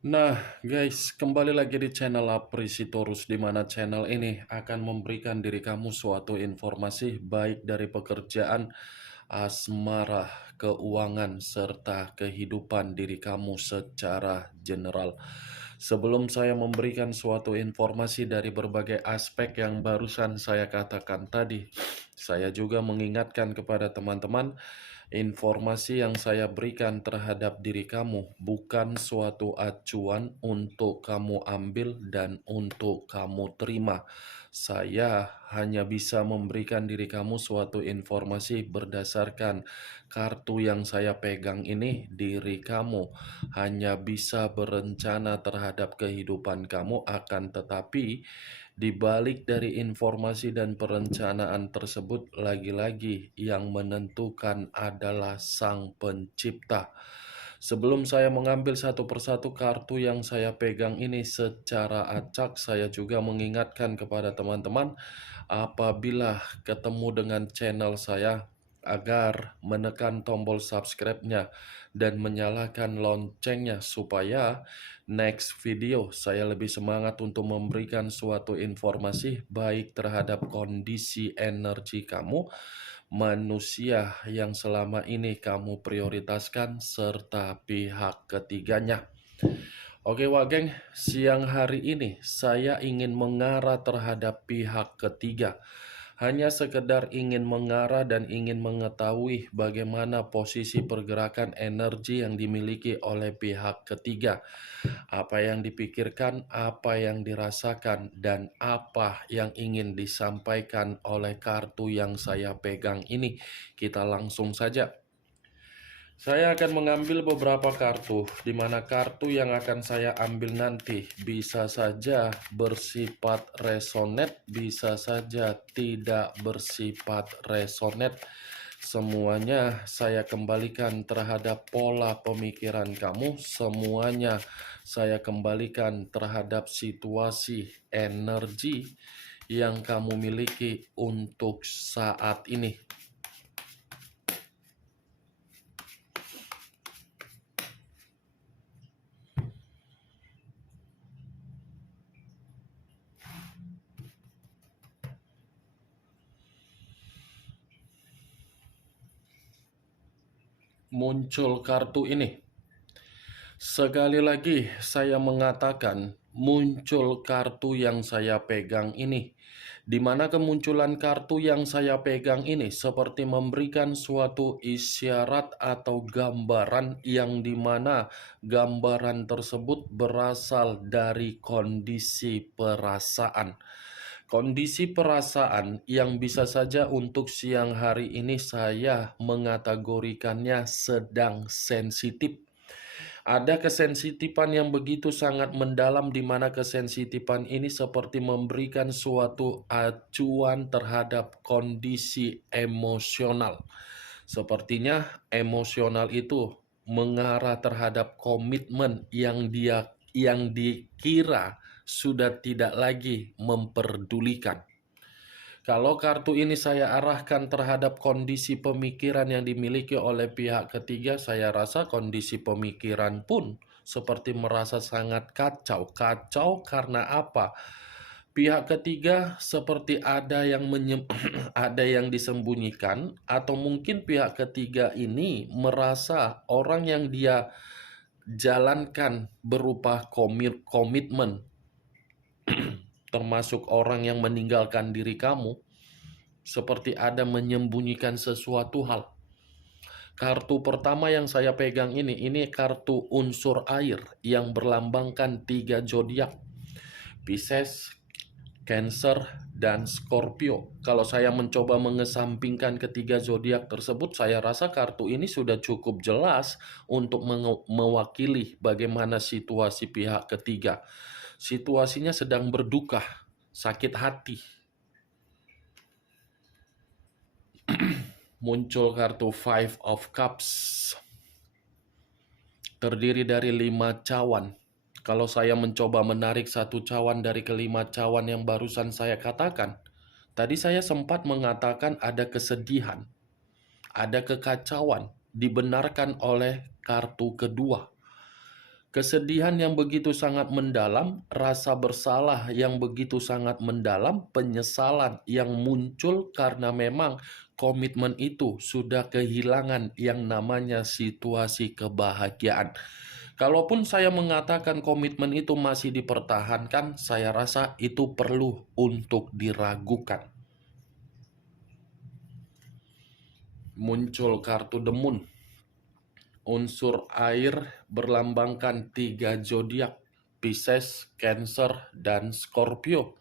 Nah, guys, kembali lagi di channel Aprisitorus, di mana channel ini akan memberikan diri kamu suatu informasi baik dari pekerjaan, asmara, keuangan, serta kehidupan diri kamu secara general. Sebelum saya memberikan suatu informasi dari berbagai aspek yang barusan saya katakan tadi, saya juga mengingatkan kepada teman-teman. Informasi yang saya berikan terhadap diri kamu bukan suatu acuan untuk kamu ambil dan untuk kamu terima. Saya hanya bisa memberikan diri kamu suatu informasi berdasarkan kartu yang saya pegang ini. Diri kamu hanya bisa berencana terhadap kehidupan kamu, akan tetapi di balik dari informasi dan perencanaan tersebut, lagi-lagi yang menentukan adalah Sang Pencipta. Sebelum saya mengambil satu persatu kartu yang saya pegang ini secara acak, saya juga mengingatkan kepada teman-teman apabila ketemu dengan channel saya agar menekan tombol subscribe-nya dan menyalakan loncengnya supaya next video saya lebih semangat untuk memberikan suatu informasi baik terhadap kondisi energi kamu, manusia yang selama ini kamu prioritaskan, serta pihak ketiganya. Oke Wak Geng, siang hari ini saya ingin mengarah terhadap pihak ketiga. Hanya sekedar ingin mengarah dan ingin mengetahui bagaimana posisi pergerakan energi yang dimiliki oleh pihak ketiga. Apa yang dipikirkan, apa yang dirasakan, dan apa yang ingin disampaikan oleh kartu yang saya pegang ini. Kita langsung saja. Saya akan mengambil beberapa kartu, di mana kartu yang akan saya ambil nanti bisa saja bersifat resonate, bisa saja tidak bersifat resonate. Semuanya saya kembalikan terhadap pola pemikiran kamu, semuanya saya kembalikan terhadap situasi energi yang kamu miliki untuk saat ini. Muncul kartu ini. Sekali lagi saya mengatakan muncul kartu yang saya pegang ini, di mana kemunculan kartu yang saya pegang ini seperti memberikan suatu isyarat atau gambaran yang dimana gambaran tersebut berasal dari kondisi perasaan. Kondisi perasaan yang bisa saja untuk siang hari ini saya mengategorikannya sedang sensitif. Ada kesensitifan yang begitu sangat mendalam, di mana kesensitifan ini seperti memberikan suatu acuan terhadap kondisi emosional. Sepertinya emosional itu mengarah terhadap komitmen yang dikira sudah tidak lagi memperdulikan. Kalau kartu ini saya arahkan terhadap kondisi pemikiran yang dimiliki oleh pihak ketiga, saya rasa kondisi pemikiran pun seperti merasa sangat kacau. Kacau karena apa? Pihak ketiga seperti ada yang ada yang disembunyikan, atau mungkin pihak ketiga ini merasa orang yang dia jalankan berupa komitmen, termasuk orang yang meninggalkan diri kamu, seperti ada menyembunyikan sesuatu hal. Kartu pertama yang saya pegang ini kartu unsur air yang berlambangkan 3 zodiak: Pisces, Cancer, dan Scorpio. Kalau saya mencoba mengesampingkan ketiga zodiak tersebut, saya rasa kartu ini sudah cukup jelas untuk mewakili bagaimana situasi pihak ketiga. Situasinya sedang berduka, sakit hati. Muncul kartu Five of Cups, terdiri dari 5 cawan. Kalau saya mencoba menarik satu cawan dari kelima cawan yang barusan saya katakan, tadi saya sempat mengatakan ada kesedihan, ada kekacauan, dibenarkan oleh kartu kedua. Kesedihan yang begitu sangat mendalam, rasa bersalah yang begitu sangat mendalam, penyesalan yang muncul karena memang komitmen itu sudah kehilangan yang namanya situasi kebahagiaan. Kalaupun saya mengatakan komitmen itu masih dipertahankan, saya rasa itu perlu untuk diragukan. Muncul kartu The Moon. Unsur air berlambangkan 3 zodiak, Pisces, Cancer, dan Scorpio.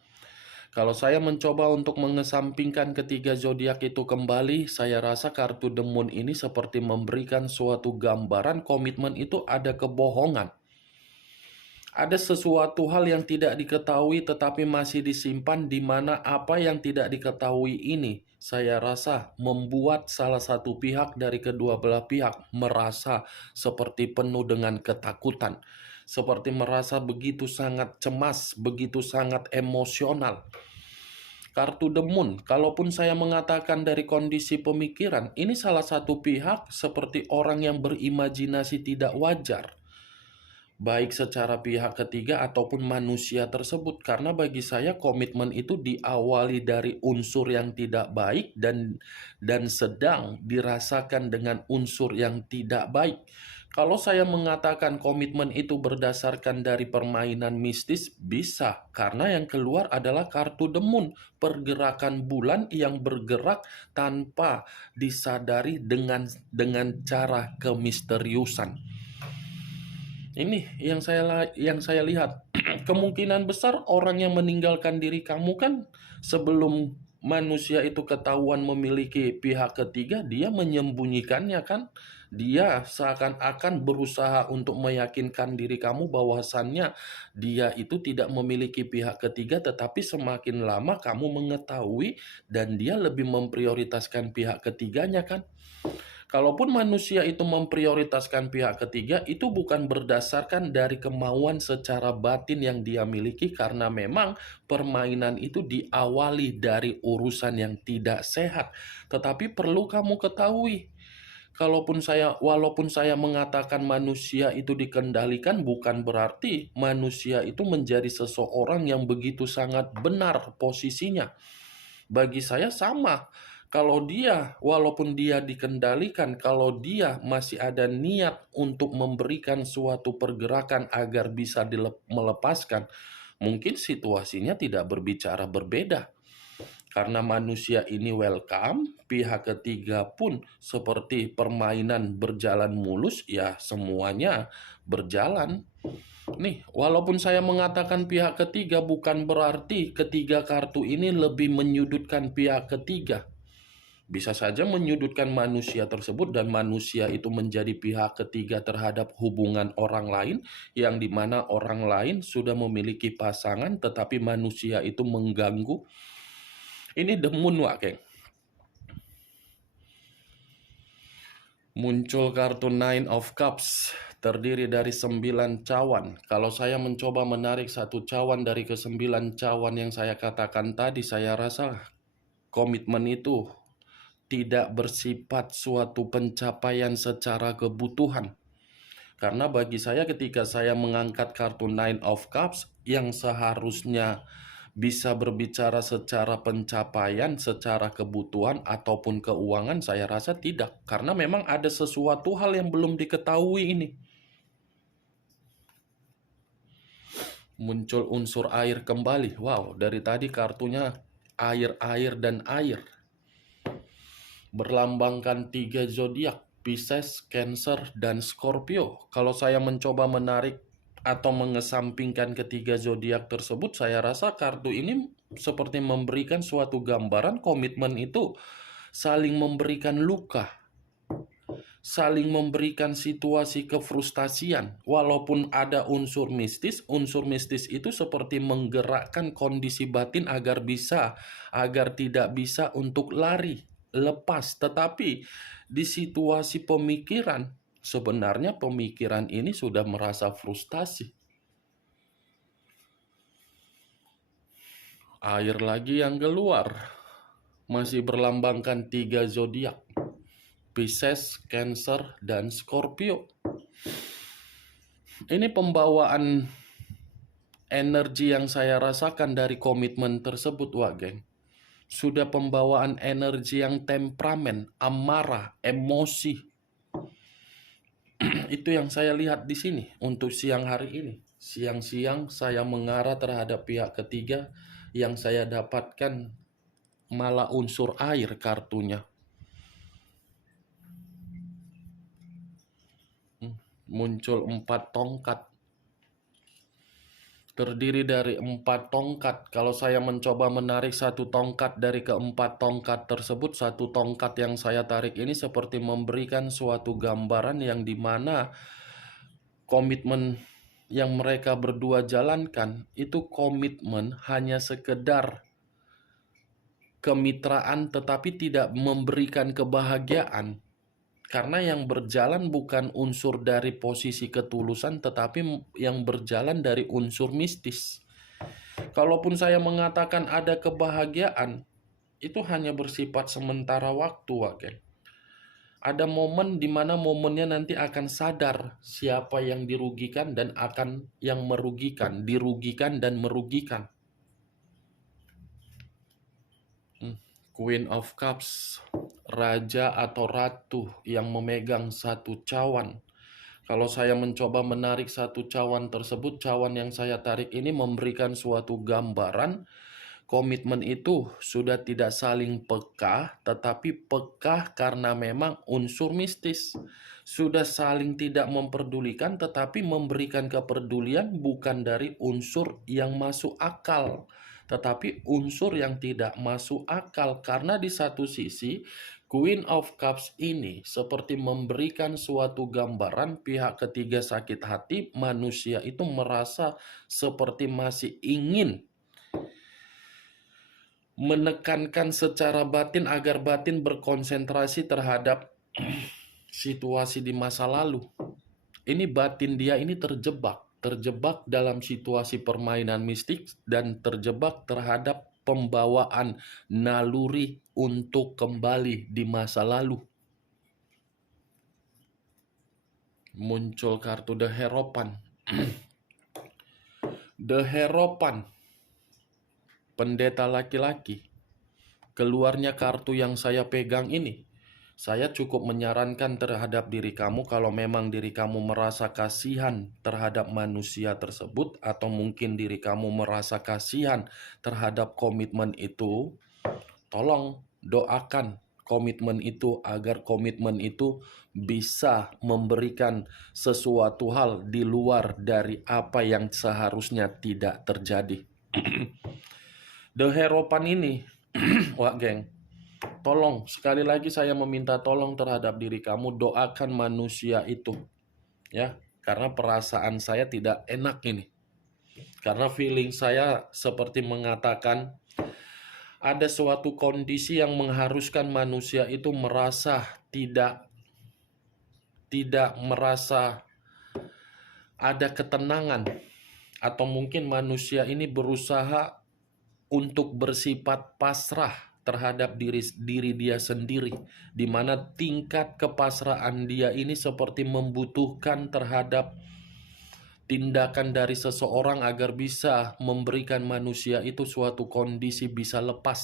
Kalau saya mencoba untuk mengesampingkan ketiga zodiak itu kembali, saya rasa kartu The Moon ini seperti memberikan suatu gambaran komitmen itu ada kebohongan. Ada sesuatu hal yang tidak diketahui tetapi masih disimpan, di mana apa yang tidak diketahui ini saya rasa membuat salah satu pihak dari kedua belah pihak merasa seperti penuh dengan ketakutan, seperti merasa begitu sangat cemas, begitu sangat emosional. Kartu The Moon, kalaupun saya mengatakan dari kondisi pemikiran, ini salah satu pihak seperti orang yang berimajinasi tidak wajar, baik secara pihak ketiga ataupun manusia tersebut. Karena bagi saya komitmen itu diawali dari unsur yang tidak baik dan sedang dirasakan dengan unsur yang tidak baik. Kalau saya mengatakan komitmen itu berdasarkan dari permainan mistis, bisa, karena yang keluar adalah kartu The Moon, pergerakan bulan yang bergerak tanpa disadari dengan cara kemisteriusan. Ini yang saya lihat. Kemungkinan besar orang yang meninggalkan diri kamu kan sebelum manusia itu ketahuan memiliki pihak ketiga, dia menyembunyikannya kan. Dia seakan-akan berusaha untuk meyakinkan diri kamu bahwasannya dia itu tidak memiliki pihak ketiga, tetapi semakin lama kamu mengetahui dan dia lebih memprioritaskan pihak ketiganya kan. Kalaupun manusia itu memprioritaskan pihak ketiga, itu bukan berdasarkan dari kemauan secara batin yang dia miliki, karena memang permainan itu diawali dari urusan yang tidak sehat. Tetapi perlu kamu ketahui, walaupun saya mengatakan manusia itu dikendalikan, bukan berarti manusia itu menjadi seseorang yang begitu sangat benar posisinya. Bagi saya sama. Walaupun dia dikendalikan, kalau dia masih ada niat untuk memberikan suatu pergerakan agar bisa melepaskan, mungkin situasinya tidak berbicara berbeda. Karena manusia ini welcome, pihak ketiga pun seperti permainan berjalan mulus, ya semuanya berjalan. Nih, walaupun saya mengatakan pihak ketiga, bukan berarti ketiga kartu ini lebih menyudutkan pihak ketiga. Bisa saja menyudutkan manusia tersebut dan manusia itu menjadi pihak ketiga terhadap hubungan orang lain, yang dimana orang lain sudah memiliki pasangan tetapi manusia itu mengganggu. Ini The Moon, Wak Keng. Muncul kartu Nine of Cups, terdiri dari 9 cawan. Kalau saya mencoba menarik satu cawan dari ke-9 cawan yang saya katakan tadi, saya rasa komitmen itu tidak bersifat suatu pencapaian secara kebutuhan. Karena bagi saya ketika saya mengangkat kartu Nine of Cups, yang seharusnya bisa berbicara secara pencapaian, secara kebutuhan ataupun keuangan, saya rasa tidak. Karena memang ada sesuatu hal yang belum diketahui ini. Muncul unsur air kembali. Wow, dari tadi kartunya air, air, dan air. Berlambangkan 3 zodiak, Pisces, Cancer, dan Scorpio. Kalau saya mencoba menarik atau mengesampingkan ketiga zodiak tersebut, saya rasa kartu ini seperti memberikan suatu gambaran komitmen itu saling memberikan luka, saling memberikan situasi kefrustasian. Walaupun ada unsur mistis itu seperti menggerakkan kondisi batin agar tidak bisa untuk lari, lepas. Tetapi di situasi pemikiran, sebenarnya pemikiran ini sudah merasa frustasi. Air lagi yang keluar, masih berlambangkan 3 zodiak, Pisces, Cancer, dan Scorpio. Ini pembawaan energi yang saya rasakan dari komitmen tersebut, Wak Geng. Sudah pembawaan energi yang temperamen, amarah, emosi. Itu yang saya lihat di sini untuk siang hari ini. Siang-siang saya mengarah terhadap pihak ketiga, yang saya dapatkan malah unsur air kartunya. Muncul 4 tongkat. Terdiri dari 4 tongkat. Kalau saya mencoba menarik satu tongkat dari keempat tongkat tersebut, satu tongkat yang saya tarik ini seperti memberikan suatu gambaran yang dimana komitmen yang mereka berdua jalankan itu komitmen hanya sekedar kemitraan tetapi tidak memberikan kebahagiaan. Karena yang berjalan bukan unsur dari posisi ketulusan, tetapi yang berjalan dari unsur mistis. Kalaupun saya mengatakan ada kebahagiaan, itu hanya bersifat sementara waktu, Wagen. Ada momen di mana momennya nanti akan sadar siapa yang dirugikan dan akan yang merugikan, dirugikan dan merugikan. Queen of Cups, raja atau ratu yang memegang satu cawan. Kalau saya mencoba menarik satu cawan tersebut, cawan yang saya tarik ini memberikan suatu gambaran komitmen itu sudah tidak saling peka, tetapi peka karena memang unsur mistis. Sudah saling tidak memperdulikan, tetapi memberikan kepedulian bukan dari unsur yang masuk akal, tetapi unsur yang tidak masuk akal. Karena di satu sisi, Queen of Cups ini seperti memberikan suatu gambaran pihak ketiga sakit hati, manusia itu merasa seperti masih ingin menekankan secara batin agar batin berkonsentrasi terhadap situasi di masa lalu. Ini batin dia ini terjebak dalam situasi permainan mistik dan terjebak terhadap pembawaan naluri untuk kembali di masa lalu. Muncul kartu The Hierophant. The Hierophant, pendeta laki-laki. Keluarnya kartu yang saya pegang ini, saya cukup menyarankan terhadap diri kamu kalau memang diri kamu merasa kasihan terhadap manusia tersebut, atau mungkin diri kamu merasa kasihan terhadap komitmen itu, tolong doakan komitmen itu agar komitmen itu bisa memberikan sesuatu hal di luar dari apa yang seharusnya tidak terjadi. The Hierophant ini, Wak Geng, tolong, sekali lagi saya meminta tolong terhadap diri kamu, doakan manusia itu. Ya, karena perasaan saya tidak enak ini. Karena feeling saya seperti mengatakan ada suatu kondisi yang mengharuskan manusia itu merasa tidak merasa ada ketenangan, atau mungkin manusia ini berusaha untuk bersifat pasrah terhadap diri dia sendiri, di mana tingkat kepasrahan dia ini seperti membutuhkan terhadap tindakan dari seseorang agar bisa memberikan manusia itu suatu kondisi bisa lepas.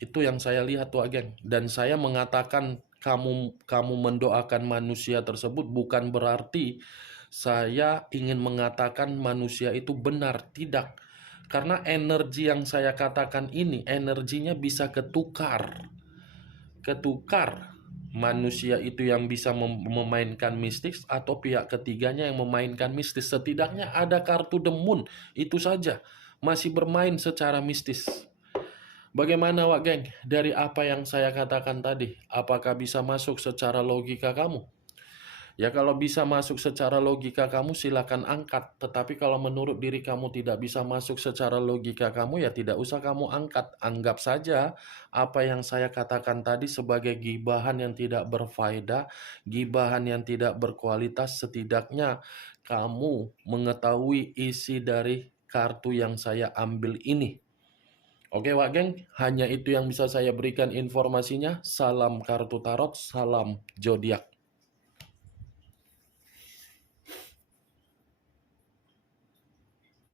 Itu yang saya lihat, tuh Agen. Dan saya mengatakan kamu mendoakan manusia tersebut bukan berarti saya ingin mengatakan manusia itu benar, tidak. Karena energi yang saya katakan ini, energinya bisa ketukar. Manusia itu yang bisa memainkan mistis atau pihak ketiganya yang memainkan mistis. Setidaknya ada kartu The Moon, itu saja masih bermain secara mistis. Bagaimana, Wak Geng? Dari apa yang saya katakan tadi, apakah bisa masuk secara logika kamu? Ya, kalau bisa masuk secara logika kamu, silakan angkat. Tetapi kalau menurut diri kamu tidak bisa masuk secara logika kamu, ya tidak usah kamu angkat. Anggap saja apa yang saya katakan tadi sebagai gibahan yang tidak berfaedah, gibahan yang tidak berkualitas. Setidaknya kamu mengetahui isi dari kartu yang saya ambil ini. Oke, Wak Geng, hanya itu yang bisa saya berikan informasinya. Salam kartu tarot, salam zodiak.